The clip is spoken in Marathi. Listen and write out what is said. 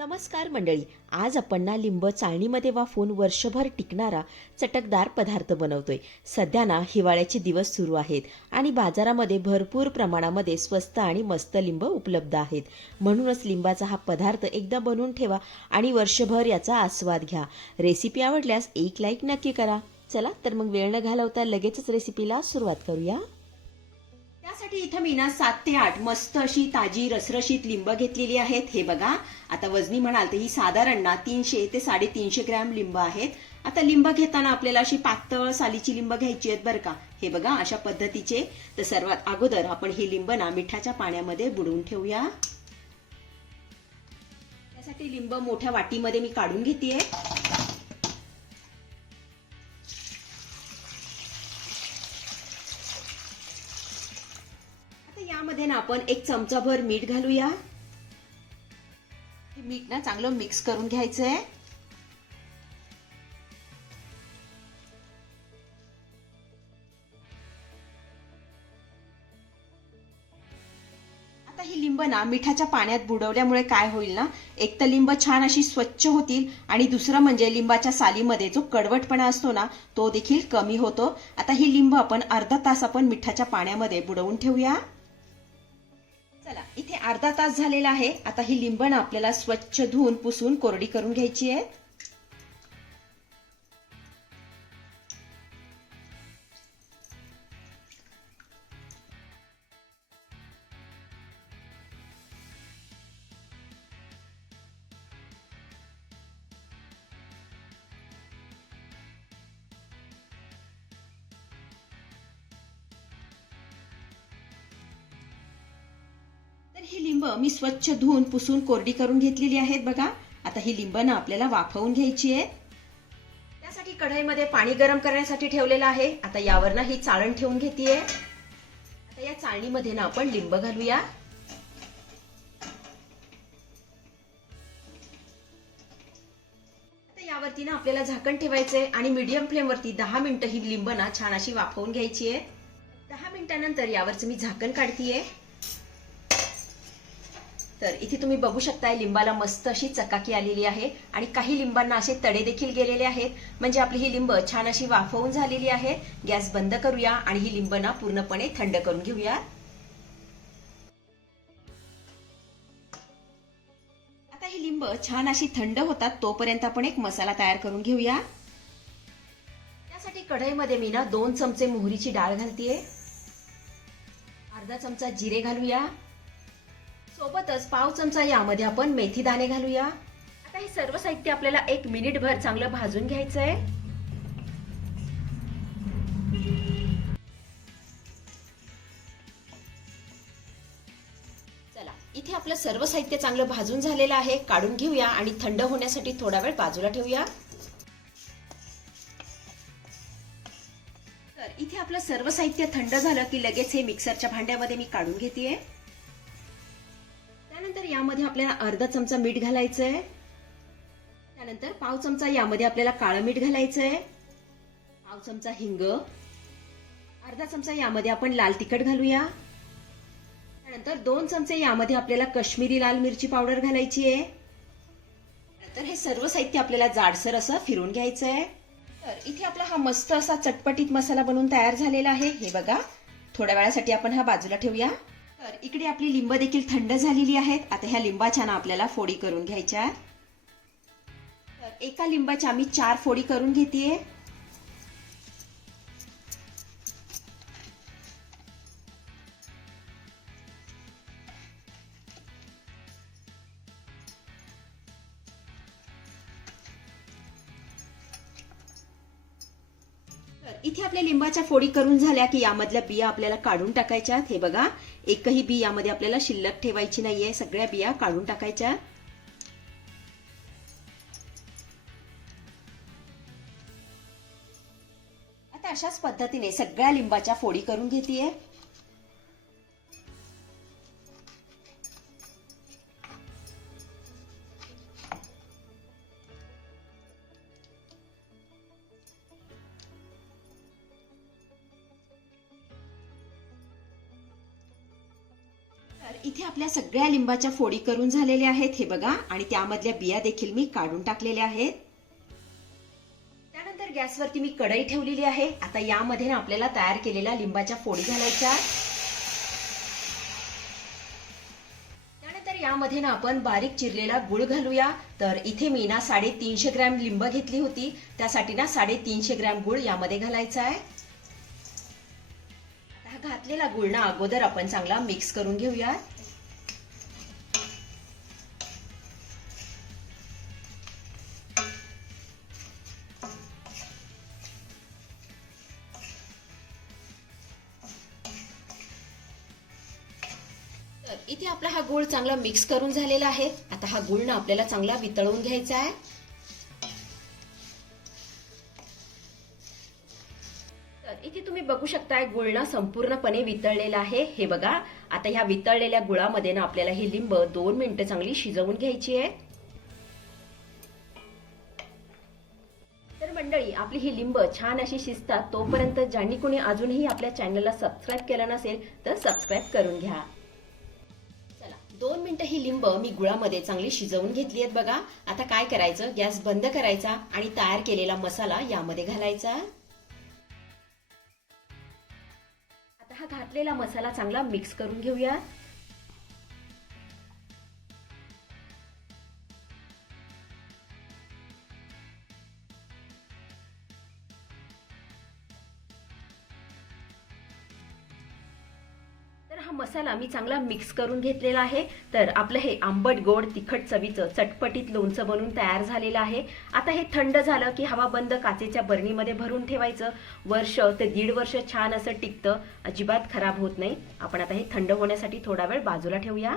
नमस्कार मंडळी. आज आपण ना लिंब चाळणीमध्ये वाफवून वर्षभर टिकणारा चटकदार पदार्थ बनवतोय. सध्या ना हिवाळ्याचे दिवस सुरू आहेत आणि बाजारामध्ये भरपूर प्रमाणामध्ये स्वस्त आणि मस्त लिंब उपलब्ध आहेत. म्हणूनच लिंबाचा हा पदार्थ एकदा बनवून ठेवा आणि वर्षभर याचा आस्वाद घ्या. रेसिपी आवडल्यास एक लाईक नक्की करा. चला तर मग वेळ न घालवता लगेचच रेसिपीला सुरुवात करूया. त्यासाठी इथं मी ना सात ते आठ मस्त अशी ताजी रसरशीत लिंब घेतलेली आहेत. हे बघा आता वजनी म्हणाल तर ही साधारण ना तीनशे ते साडेतीनशे ग्रॅम लिंब आहेत. आता लिंब घेताना आपल्याला अशी पातळ सालीची लिंब घ्यायची आहेत बरं का? हे बघा अशा पद्धतीचे. तर सर्वात अगोदर आपण ही लिंब ना मिठाच्या पाण्यामध्ये बुडवून ठेवूया. त्यासाठी लिंब मोठ्या वाटीमध्ये मी काढून घेतेय. आपण एक चमचाभर मीठ घालूया. हे मीठ ना चांगलं मिक्स करून घ्यायचं आहे आता ही लिंब ना मिठाच्या पाण्यात बुडवल्यामुळे काय होईल ना एक तर लिंब छान अशी स्वच्छ होतील आणि दुसरं म्हणजे लिंबाच्या सालीमध्ये जो कडवटपणा असतो ना तो देखील कमी होतो. आता ही लिंब आपण अर्धा तास आपण मिठाच्या पाण्यामध्ये बुडवून ठेवूया. चला इथे अर्धा तास झालेला आहे. आता ही लिंबण आपल्याला स्वच्छ धुवून पुसून कोरडी करून घ्यायची आहे. तर ही लिंब मी स्वच्छ धुवून पुसून कोरडी करून घेतलेली आहेत बघा. आता ही लिंब ना आपल्याला वाफवून घ्यायची आहे. त्यासाठी कढईमध्ये पाणी गरम करण्यासाठी ठेवलेलं आहे. आता यावर ना ही चाळण ठेवून घेतीये. आता या चाळणीमध्ये ना आपण लिंब घालूया. आता यावरती ना आपल्याला झाकण ठेवायचंय आणि मीडियम फ्लेमवरती दहा मिनिटं ही लिंब ना छान अशी वाफवून घ्यायची आहे. दहा मिनिटानंतर यावरचं मी झाकण काढतीये. तर इथे तुम्ही बघू शकताय लिंबाला मस्त अशी चकाकी आलेली आहे आणि काही लिंबांना असे तडे देखील गेलेले आहेत. म्हणजे आपली ही लिंब छान अशी वाफवून झालेली आहे. गॅस बंद करूया आणि ही लिंब ना पूर्णपणे थंड करून घेऊया. आता ही लिंब छान अशी थंड होतात तोपर्यंत आपण एक मसाला तयार करून घेऊया. त्यासाठी कढईमध्ये मी ना दोन चमचे मोहरीची डाळ घालतीये. अर्धा चमचा जिरे घालूया. सोबतच पाव चमचा यामध्ये आपण मेथी दाणे घालूया. आता हे सर्व साहित्य आपल्याला एक मिनिटभर चांगलं भाजून घ्यायचं आहे चला इथे आपलं सर्व साहित्य चांगलं भाजून झालेलं आहे. काढून घेऊया आणि थंड होण्यासाठी थोडा वेळ बाजूला ठेवूया. तर इथे आपलं सर्व साहित्य थंड झालं की लगेच हे मिक्सरच्या भांड्यामध्ये मी काढून घेते आपल्याला अर्धा चमचा मीठ घालायचं आहे त्यानंतर पाव चमचा यामध्ये आपल्याला काळं मीठ घालायचं आहे पाव चमचा हिंग. अर्धा चमचा यामध्ये आपण लाल तिखट घालूया. त्यानंतर दोन चमचे यामध्ये आपल्याला कश्मीरी लाल मिरची पावडर घालायची आहे. तर हे सर्व साहित्य आपल्याला जाडसर असं फिरून घ्यायचं आहे तर इथे आपला हा मस्त असा चटपटीत मसाला बनवून तयार झालेला आहे. हे बघा थोड्या वेळासाठी आपण हा बाजूला ठेवूया. तर इकडे आपली लिंब देखील थंड झालेली आहेत. आता ह्या लिंबाच्या ना आपल्याला फोडी करून घ्यायच्या तर एका लिंबाच्या मी चार फोडी करून घेते इथे आपल्या लिंबाच्या फोडी करून झाल्या की यामधल्या बिया आपल्याला काढून टाकायच्या हे बघा एकही बी यामध्ये आपल्याला शिल्लक ठेवायची नाहीये. सगळ्या बिया काढून टाकायच्या. आता अशाच पद्धतीने सगळ्या लिंबाच्या फोडी करून घेतेय. इथे आपल्या सगळ्या लिंबाच्या फोडी करून झालेल्या आहेत हे बघा. आणि त्यामधल्या बिया देखील मी काढून टाकलेल्या आहेत. त्यानंतर गॅसवरती मी कढई ठेवलेली आहे. आता यामध्ये ना आपल्याला तयार केलेल्या लिंबाच्या फोडी घालायच्या त्यानंतर यामध्ये ना आपण बारीक चिरलेला गुळ घालूया. तर इथे मी ना साडेतीनशे ग्रॅम लिंब घेतली होती. त्यासाठी ना साडेतीनशे ग्रॅम गुळ यामध्ये घालायचा आहे. घातलेला गुळणा अगोदर आपण चांगला मिक्स करून घेऊयात. तर इथे आपला हा गुळ चांगला मिक्स करून झालेला आहे. आता हा गुळणं आपल्याला चांगला वितळवून घ्यायचा आहे. बघताय बघू गुळ ना संपूर्णपणे वितळलेला आहे? हे बघा. आता ह्या वितळलेल्या गुळामध्ये ना आपल्याला ही लिंब दोन मिनिटं चांगली शिजवून घ्यायची आहे. तर मंडळी आपली ही लिंब छान अशी शिजतात तोपर्यंत ज्यांनी कोणी अजूनही आपल्या चॅनलला सबस्क्राईब केलं नसेल तर सबस्क्राईब करून घ्या. चला दोन मिनिटं ही लिंब मी गुळामध्ये चांगली शिजवून घेतली आहेत बघा. आता काय करायचं? गॅस बंद करायचा आणि तयार केलेला मसाला यामध्ये घालायचा. हा घातलेला मसाला चांगला मिक्स करून घेऊया मसाला मी चांगला मिक्स करून घेतलेला आहे. तर आपलं हे आंबट गोड तिखट चवीचं चटपटीत लोणचं बनून तयार झालेलं आहे. आता हे थंड झालं की हवा बंद काचेच्या बरणीमध्ये भरून ठेवायचं. वर्ष ते दीड वर्ष छान असं टिकतं. अजिबात खराब होत नाही. आपण आता हे थंड होण्यासाठी थोडा वेळ बाजूला ठेवूया.